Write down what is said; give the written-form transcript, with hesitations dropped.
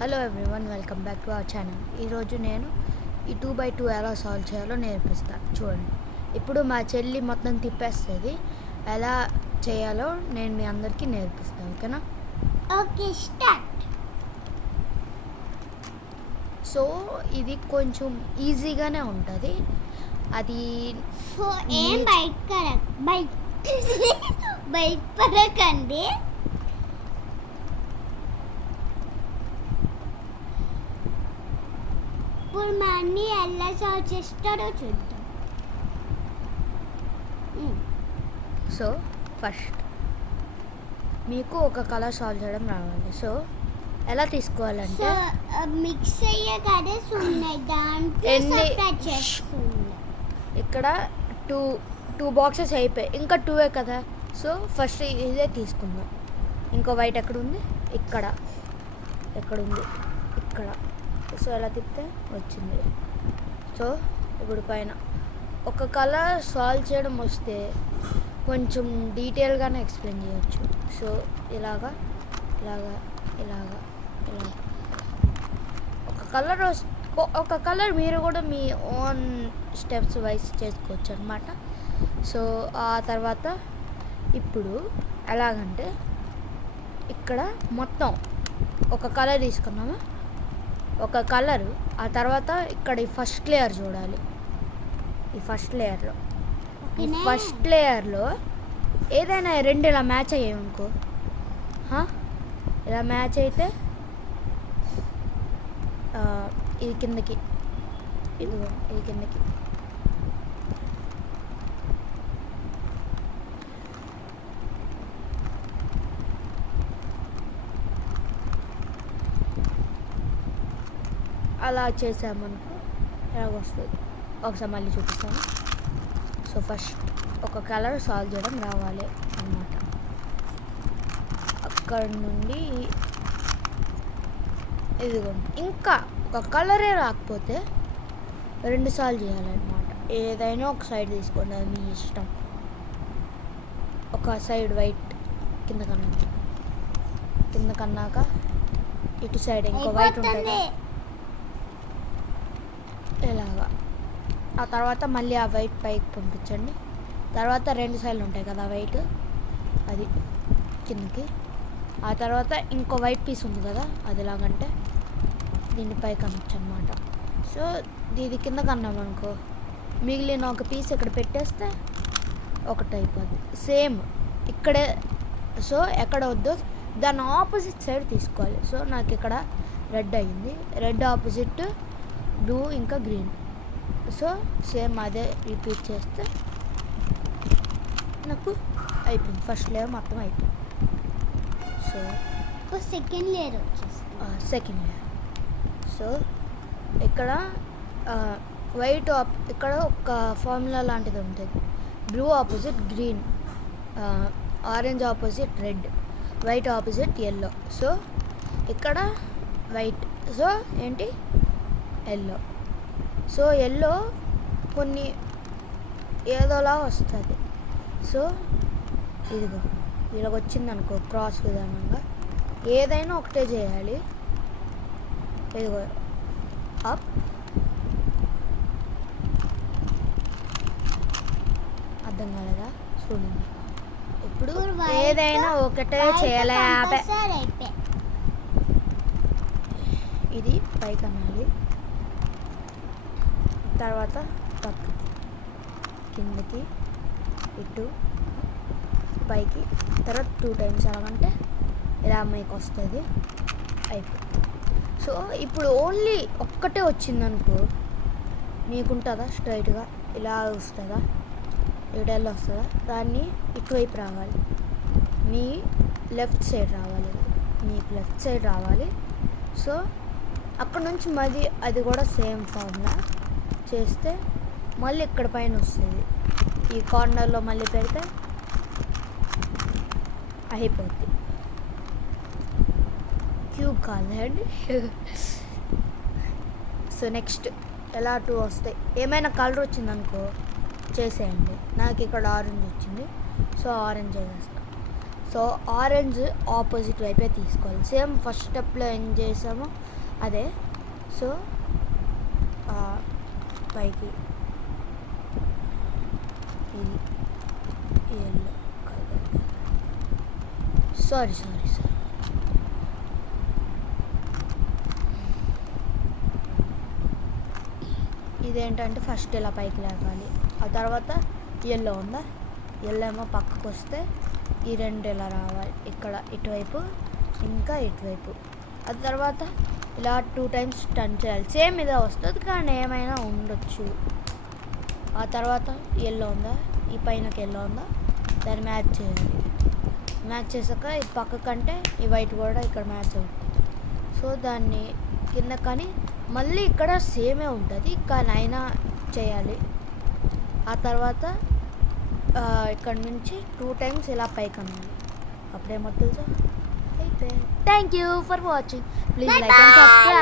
Hello everyone, welcome back to our channel. ఈరోజు నేను ఈ 2x2 ఎలా సాల్వ్ చేయాలో నేర్పిస్తాను. చూడండి, ఇప్పుడు మా చెల్లి మొత్తం తిప్పేస్తుంది. ఎలా చేయాలో నేను మీ అందరికీ నేర్పిస్తాను. ఓకేనా? Okay, start. సో ఇది కొంచెం ఈజీగానే ఉంటుంది. అది సో ఏం బయట పడకండి. ఇప్పుడు మా అన్ని ఎలా సాల్వ్ చేస్తాడో చూద్దాం. సో ఫస్ట్ మీకు ఒక కలర్ సాల్వ్ చేయడం రావాలి. సో ఎలా తీసుకోవాలంటే మిక్స్ అయ్యే కలర్స్ ఉన్నాయి, దాంట్లో సపరేట్ చేస్తుంది. ఇక్కడ టూ బాక్సెస్ అయిపోయాయి, ఇంకా 2 కదా. సో ఫస్ట్ ఇదే తీసుకుందాం. ఇంకో వైట్ ఎక్కడ ఉంది? ఎక్కడుంది? ఇక్కడ. సో ఎలా తిప్పితే వచ్చింది. సో ఇప్పుడు పైన ఒక కలర్ సాల్వ్ చేయడం వస్తే కొంచెం డీటెయిల్గానే ఎక్స్ప్లెయిన్ చేయొచ్చు. సో ఇలాగా ఒక కలర్ మీరు కూడా మీ ఓన్ స్టెప్స్ వైజ్ చేసుకోవచ్చు అనమాట. సో ఆ తర్వాత ఇప్పుడు ఎలాగంటే ఇక్కడ మొత్తం ఒక కలర్ తీసుకున్నామా, ఒక కలరు. ఆ తర్వాత ఇక్కడ ఈ ఫస్ట్ లేయర్ చూడాలి. ఈ ఫస్ట్ లేయర్లో ఏదైనా రెండు ఇలా మ్యాచ్ అయ్యాయి అనుకో, ఇలా మ్యాచ్ అయితే ఇది కిందకి, ఇది కిందకి. అలా చేసామనుకో ఎలాగొస్తుంది ఒకసారి మళ్ళీ చూపిస్తాను. సో ఫస్ట్ ఒక కలర్ సాల్వ్ చేయడం రావాలి అన్నమాట. అక్కడ నుండి ఇదిగోండి, ఇంకా ఒక కలరే రాకపోతే 2 సాల్వ్ చేయాలన్నమాట. ఏదైనా ఒక సైడ్ తీసుకోండి, అది మీ ఇష్టం. ఒక సైడ్ వైట్ కింద కన్నాక ఇటు సైడ్ ఇంకో వైట్ ఉంటుంది ఇలాగా. ఆ తర్వాత మళ్ళీ ఆ వైట్ పైకి పంపించండి. తర్వాత 2 సైడ్లు ఉంటాయి కదా వైట్, అది కిందకి. ఆ తర్వాత ఇంకో వైట్ పీస్ ఉంది కదా, అది ఎలాగంటే దీన్ని పైకి అనొచ్చు అనమాట. సో దీని కింద కన్నామనుకో, మిగిలిన ఒక పీస్ ఇక్కడ పెట్టేస్తే ఒకటి అయిపోద్ది. సేమ్ ఇక్కడే. సో ఎక్కడ వద్దో దాని ఆపోజిట్ సైడ్ తీసుకోవాలి. సో నాకు ఇక్కడ రెడ్ అయ్యింది, రెడ్ ఆపోజిట్ బ్లూ ఇంకా గ్రీన్. సో సేమ్ అదే రిపీట్ చేస్తే నాకు అయిపోయింది. ఫస్ట్ లేయర్ మొత్తం అయిపోయింది. సో సెకండ్ లేయర్ వచ్చేస్తుంది. సో ఇక్కడ వైట్ ఇక్కడ ఒక ఫార్ములా లాంటిది ఉంటుంది. Blue opposite green, orange opposite red, white opposite yellow. So ఇక్కడ వైట్, సో ఏంటి ఎల్లో. సో ఎల్లో కొన్ని ఏదోలా వస్తుంది. సో ఇదిగో ఇలాగ వచ్చింది అనుకో, క్రాస్ విధానంగా ఏదైనా ఒకటే చేయాలి. ఇదిగో అప్, అర్థం కాలేదా? చూడండి, ఇప్పుడు ఏదైనా ఒకటే చేయాలి. ఇది పైకి అనాలి, తర్వాత పక్క కిందకి, ఇటు పైకి, తర్వాత 2 టైమ్స్ అలాగంటే ఇలా మీకు వస్తుంది, అయిపోతుంది. సో ఇప్పుడు ఓన్లీ ఒక్కటే వచ్చిందనుకో, మీకుంటుందా స్ట్రైట్గా ఇలా వస్తుందా, ఇటెల్లో వస్తుందా, దాన్ని ఇటువైపు రావాలి, మీ లెఫ్ట్ సైడ్ రావాలి, మీకు లెఫ్ట్ సైడ్ రావాలి. సో అక్కడ నుంచి మళ్ళీ అది కూడా సేమ్ ఫార్ములా చేస్తే మళ్ళీ ఇక్కడ పైన వస్తుంది. ఈ కార్నర్లో మళ్ళీ పెడితే అయిపోద్ది. క్యూబ్ కాదండి. సో నెక్స్ట్ ఎలా 2 వస్తాయి. ఏమైనా కలర్ వచ్చిందనుకో చేసేయండి. నాకు ఇక్కడ ఆరెంజ్ వచ్చింది, సో ఆరెంజ్ చేసేస్తాను. సో ఆరెంజ్ ఆపోజిట్ వైపే తీసుకోవాలి. సేమ్ ఫస్ట్ స్టెప్లో ఏం చేసామో అదే. సో పైకి ఇది ఎల్లో కలర్, సారీ ఇదేంటంటే ఫస్ట్ ఇలా పైకి లేపాలి. ఆ తర్వాత ఎల్లో ఉందా, ఎల్లో ఏమో పక్కకు వస్తే ఈ రెండు ఇలా రావాలి, ఇక్కడ ఇటువైపు ఇంకా ఇటువైపు. ఆ తర్వాత ఇలా 2 టైమ్స్ టర్న్ చేయాలి. సేమ్ ఇదే వస్తుంది కానీ ఏమైనా ఉండొచ్చు. ఆ తర్వాత ఎల్లో ఉందా, ఈ పైనకి ఎల్లో ఉందా, దాన్ని మ్యాచ్ చేయాలి. మ్యాచ్ చేసాక ఇది పక్క కంటే ఈ వైట్ కూడా ఇక్కడ మ్యాచ్ అవుతుంది. సో దాన్ని కింద కానీ మళ్ళీ ఇక్కడ సేమే ఉంటుంది కానీ అయినా చేయాలి. ఆ తర్వాత ఇక్కడ నుంచి 2 టైమ్స్ ఇలా పైకి అనాలి. అప్పుడేమో తెలుసా, అయితే thank you for watching. Please like and subscribe.